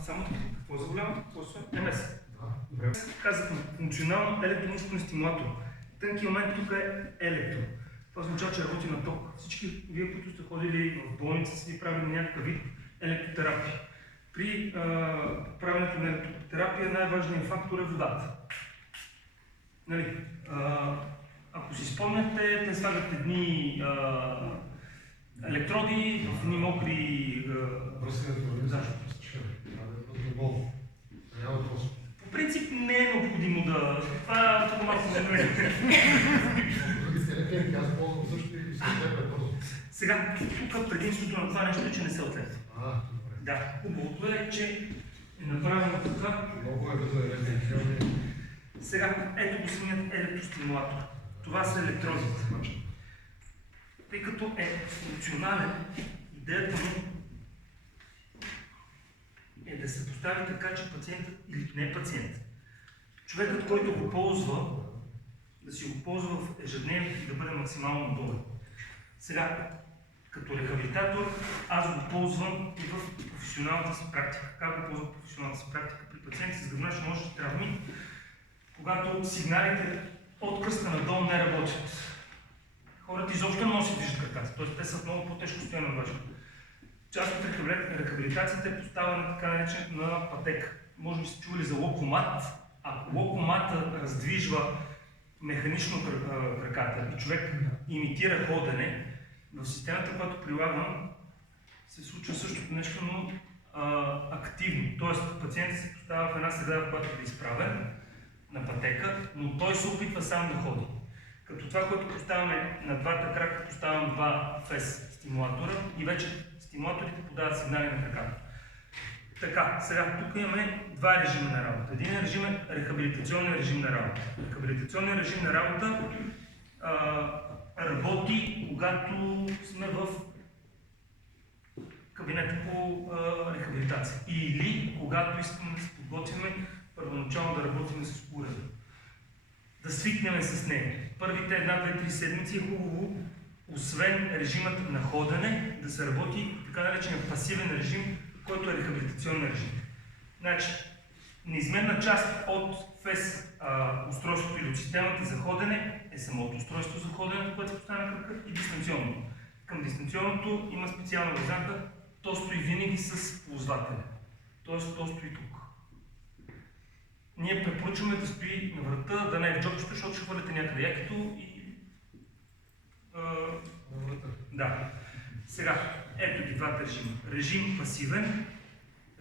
Само какво заболява? МС. Добре. Казахме функционално електроничен стимулатор. Тънкият момент тук е електро. Това означава, че работи на ток. Всички вие, които сте ходили в болница, си правили някакъв вид електротерапия. При правенето на електротерапия най-важният фактор е водата. Нали? Ако си спомняте, те слагат едни електроди в едни мокри... По принцип не е необходимо да... Това е малко за мен. Сега, тук предимството на това нещо е, че не се отлепва. Да, хубавото е, че е направено така. Сега, ето го самият електростимулатор. Това са електродите. Тъй като е функционален, идеята му е да се постави така, че пациентът или не пациент, човекът, който го ползва, да си го ползва в ежедневието и да бъде максимално удобен. Сега, като рехабилитатор, аз го ползвам и в професионалната си практика. Как го ползвам в професионалната си практика? При пациенти с гръбначно-мозъчни травми, когато сигналите от кръста надолу не работят. Хората изобщо не могат да си движат краката, т.е. те са в много по-тежко състояние на важно. Част от рехабилитацията е поставена така наречената на пътека. Може би сте чували за локомат. Ако локомата раздвижва механично краката и човек имитира ходене, в системата, която прилагам, се случва същото нещо, но активно. Тоест пациентът се поставя в една среда, в която е изправен на пътека, но той се опитва сам да ходи. Като това, което поставяме на двата крака, поставям два фес стимулатора и вече стимулаторите подават сигнали на краката. Така, сега тук имаме два режима на работа. Един режим е рехабилитационен режим на работа. Рехабилитационният режим на работа работи, когато сме в кабинета по рехабилитация. Или когато искаме да се подготвим първоначално да работим с уреда. Да свикнем с нея. Първите 1-2-3 седмици е хубаво, освен режимът на ходене, да се работи така наречен пасивен режим, който е рехабилитационен режим. Значи, неизменна част от ФЕС устройството или от системата за ходене е самото устройство за ходене, което се поставя на крака, и дистанционното. Към дистанционното има специална вързанка, то стои винаги с ползвателя. Тоест, то стои тук. Ние препоръчваме да стои на врата, да не е в джобчето, защото ще хвърляте някъде якито и... Да. Сега, ето ги двата режима. Режим пасивен,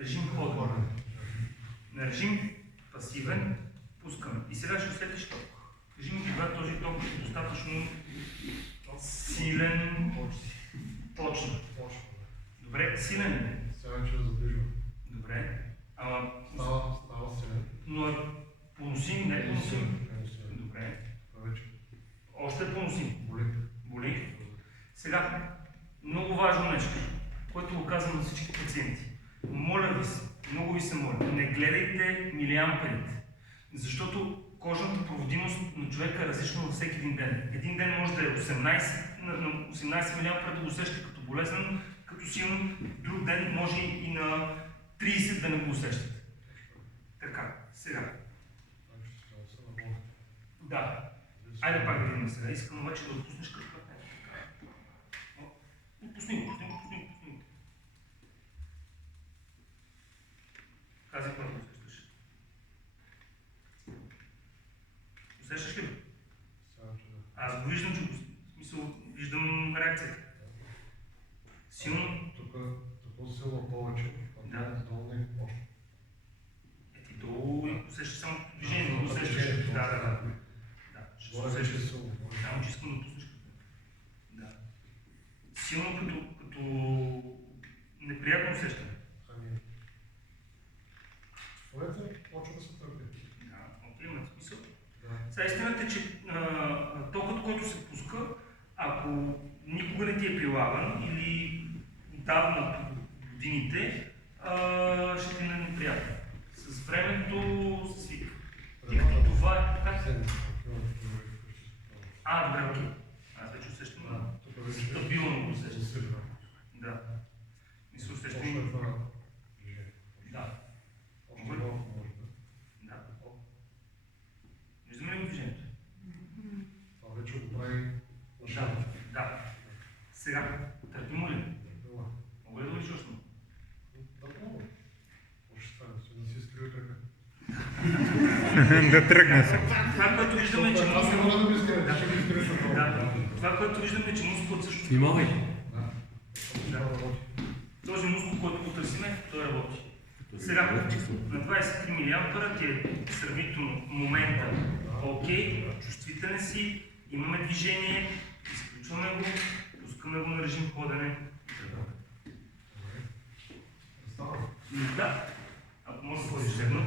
режим ходен. На режим пасивен пускаме. И сега ще усетиш ток. Кажи ми кога този ток е достатъчно силен, точно. Добре, силен е. Сега че задвижвам. Добре. Става силен. Но е поносим, не е поносим. Добре. Още е поносим. Боли. Сега, много важно нещо, което го казвам на всички пациенти. Моля ви се, много ви се моля, не гледайте милиамперите, защото кожната проводимост на човека е различна във всеки един ден. Един ден може да е 18 милиампера да го усеща като болезнен, като силно, друг ден може и на 30 да не го усещате. Така, сега. Да. Айде пак да видим сега. Искам обаче да отпуснеш кръвта. Отпусни го. Казай първо усещаш. Усещаш ли? Аз го виждам, че смисъл, виждам реакцията. Силно? Тук силно повече. Да. Долу не може. Ти долу усещаш само движение, не усещаш. Да. Ще се усещаш. Само че искам да отпуснеш кръвта. Да. Силно като неприятно усещане. Почва да се търпи. Да, окей, има смисъл. Сега истината е, че токът, който се пуска, ако никога не ти е прилаган или давна по годините, ще ти е неприятно. С времето се свика. Тъй като това е така. Добре, окей. Аз вече усещам. Стабилно го усещаш. Засилено. Да. И се усеща. Точно е това движение. Да. Още малко може да. Да. Виждаме ли го движението? Това вече го прави Да. машината. Да. Сега, търпимо ли? Да. Мога ли да личи осно? Да, пробвай. Още стане, да си изкрива крака. Да тръгне се. Това, което виждаме, е, че Аз не мога да ми изкрива, ще ми изкрива крака. Да. Това, което виждаме, е, че мускулът също. Внимавай. Да. Това работи. Този мускул, който го търсиме, той работи. Сега, на 23 мА ти е сравнително момента окей, чувствителен си, имаме движение, изключваме го, пускаме го на режим ходене. Става. Да, ако може да ходиш седно.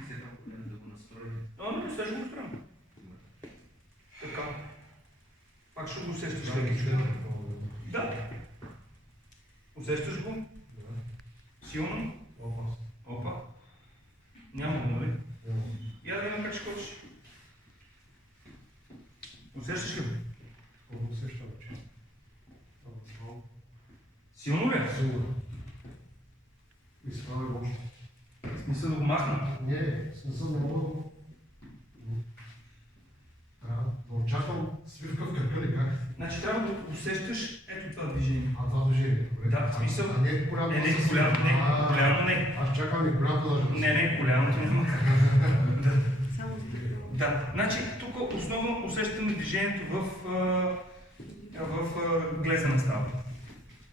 Не, сега ще го настроим. Така. Пак ще го усещаш леки. Да. Усещаш го? Силно? Опа. Няма го, нали? Я да видим как ще ходиш. Усещаш ли го? Какво усещам, че? Силно ли? Силно. И справя още. В смисъл да го махна. Не, смисъл не мога да... Трябва да очаквам свивка в кръка ли как? Значи трябва да усещаш ето това движение. А това движение, добре. Да, в смисъл. А не коляно. Не, не, коляно не. Аз чакам и коляното даже. Не, коляното няма как. Да. Само Да, значи тук основно усещаме движението в глезена става.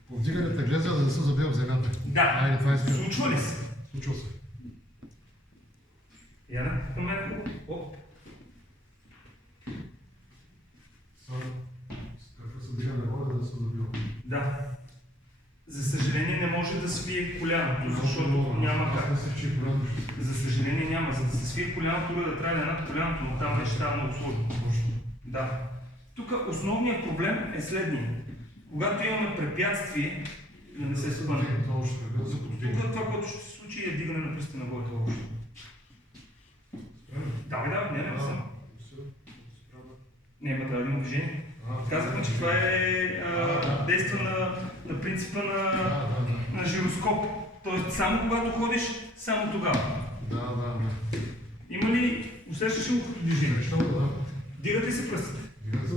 Повдиганите глеза, за да се забия в земята. Да, Айде, това е спира. случва ли се? Случва се. Яна, към мен хубаво. Оп. Каква се дига нагоре, да се забива. Да. За съжаление не може да свие коляното, защото няма как. Аз мисля, че коляното ще... За съжаление няма. За да се свие коляното, да трябва да е над коляното, но там вече става много сложно. Точно. Да. Тук основният проблем е следния. Когато имаме препятствие, да не се спъне. Това още трябва да се подвига. Тук това, което ще се случи е дигане на пръста нагоре това още. Да, не съм. Не, трябва да има движение. Казахме, че това е действа на принципа на жироскоп. Тоест само когато ходиш, само тогава. Да. Има ли, усещаш ли го като движение? Защо да? Дигат ли се пръстите? Дига се.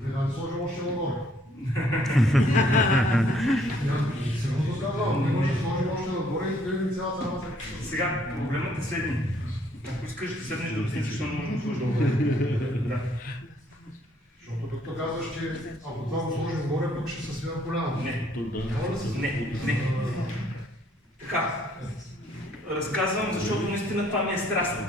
Да не сложим още нагоре. Сериозно казвам, не може да сложим още нагоре и да цялата работа. Сега, проблемът е следния. Ако искаш да седнеш да обясниш, защо не можем да сложим нагоре. Да. Защото като казваш, че ако това го сложим горе, пък ще се свива коляно. Не. Няма да се... Не. Така. Разказвам, защото наистина това ми е страстно.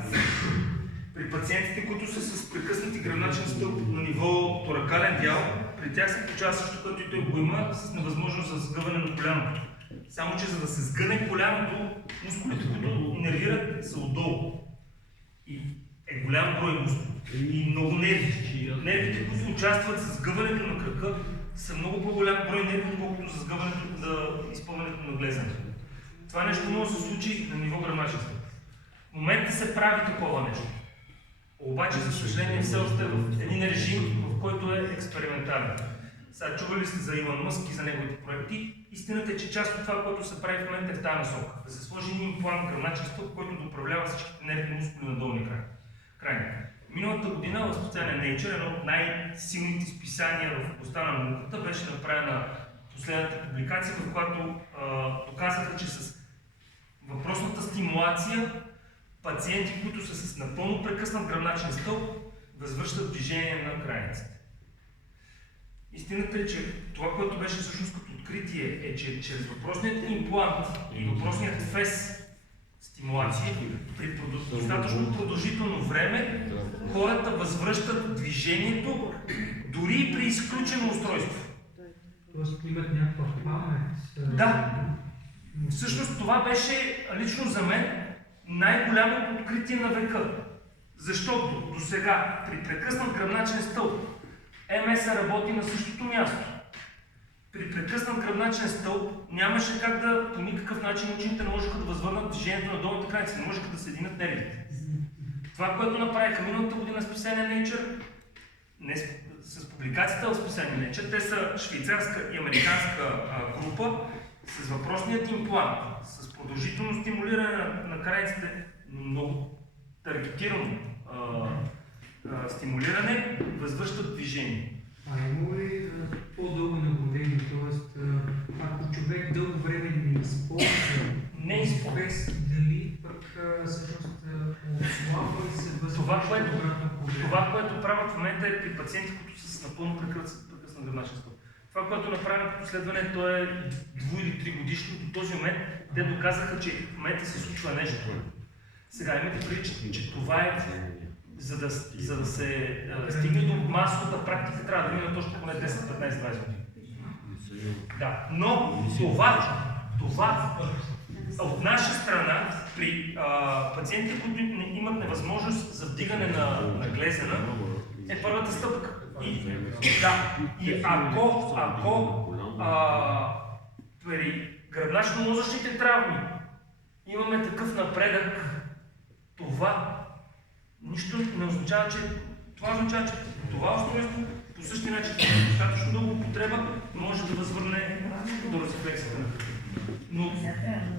При пациентите, които са с прекъснати гръбначен стълб на ниво торакален дял, при тях се получава също, като и той го има, с невъзможност за сгъване на коляното. Само, че за да се сгъне коляното, мускулите, които нервират, са отдолу. И е голям брой мускули. И много нерви. Нервите, които участват в сгъването на кръка, са много по-голям брой нерви, колкото за сгъването на изпълнението на глезането. Това нещо може да се случи на ниво гръбначен стълб. В момента се прави такова нещо. Обаче, за съжаление, все още е в един режим, в който е експериментален. Сега чували сте за Илон Мъск и за неговите проекти. Истината е, че част от това, което се прави в момента е в тази насока. Да се сложи един имплант гръбначен стълб, който да управлява всичките нервни мускули на долния край. Миналата година в специален Nature, едно от най-силните списания в областта на науката, беше направена последната публикация, в която доказаха, че с въпросната стимулация пациенти, които са с напълно прекъснат гръбначен стълб, възвръщат движение на крайниците. Истината е, че това, което беше всъщност като откритие, е, че чрез въпросният имплант и въпросният фес стимулация, при достатъчно продължително време, хората възвръщат движението, дори и при изключено устройство. Тоест имат някаква памет. Да. Всъщност това беше лично за мен най-голямото откритие на века. Защото до сега при прекъснат гръбначен стълб МС работи на същото място. При прекъснат гръбначен стълб нямаше как да, по никакъв начин учените не можеха да възвърнат движението на долните крайници, не можеха да съединят нервите. Това, което направиха миналата година с писание Nature, не с публикацията в списание Nature, те са швейцарска и американска група с въпросният им план, с продължително стимулиране на крайците, но много таргетирано стимулиране, възвръщат движение. А има ли по-дълго наблюдение, т.е. ако човек дълго време не използва, без дали пък всъщност отслабва и се възвръща обратно поглед? Това, което правят в момента е при пациенти, които са с напълно прекъсна гръбначна стъпка. Това, което направим като изследване, то е 2 или 3 годишно. До този момент те доказаха, че в момента се случва нещо. Сега имате предвид, че това е, за да се стигне до масовата практика, трябва да мине точно поне 10, 15, 20 години. Да, но това от наша страна, при пациенти, които имат невъзможност за вдигане на глезена, е първата стъпка. И ако при гръбначно-мозъчните травми имаме такъв напредък, това нищо не означава, че това устройство по същия начин, достатъчно дълго употреба, може да възвърне до резфлексията. Но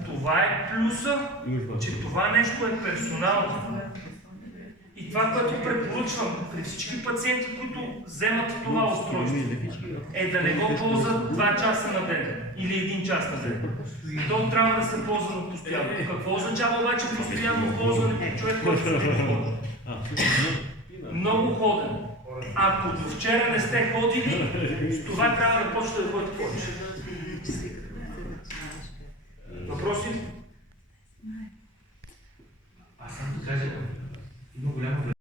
това е плюса, че това нещо е персонално. И това, което препоръчвам при всички пациенти, които вземат това устройство, е да не го ползват 2 часа на ден или 1 час на ден. То трябва да се ползва постоянно. Какво означава обаче постоянно ползване по човек, който се много ходен. Ако до вчера не сте ходили, с това трябва да почнете да ходите повече. Въпроси? Аз съм да кажа, има голяма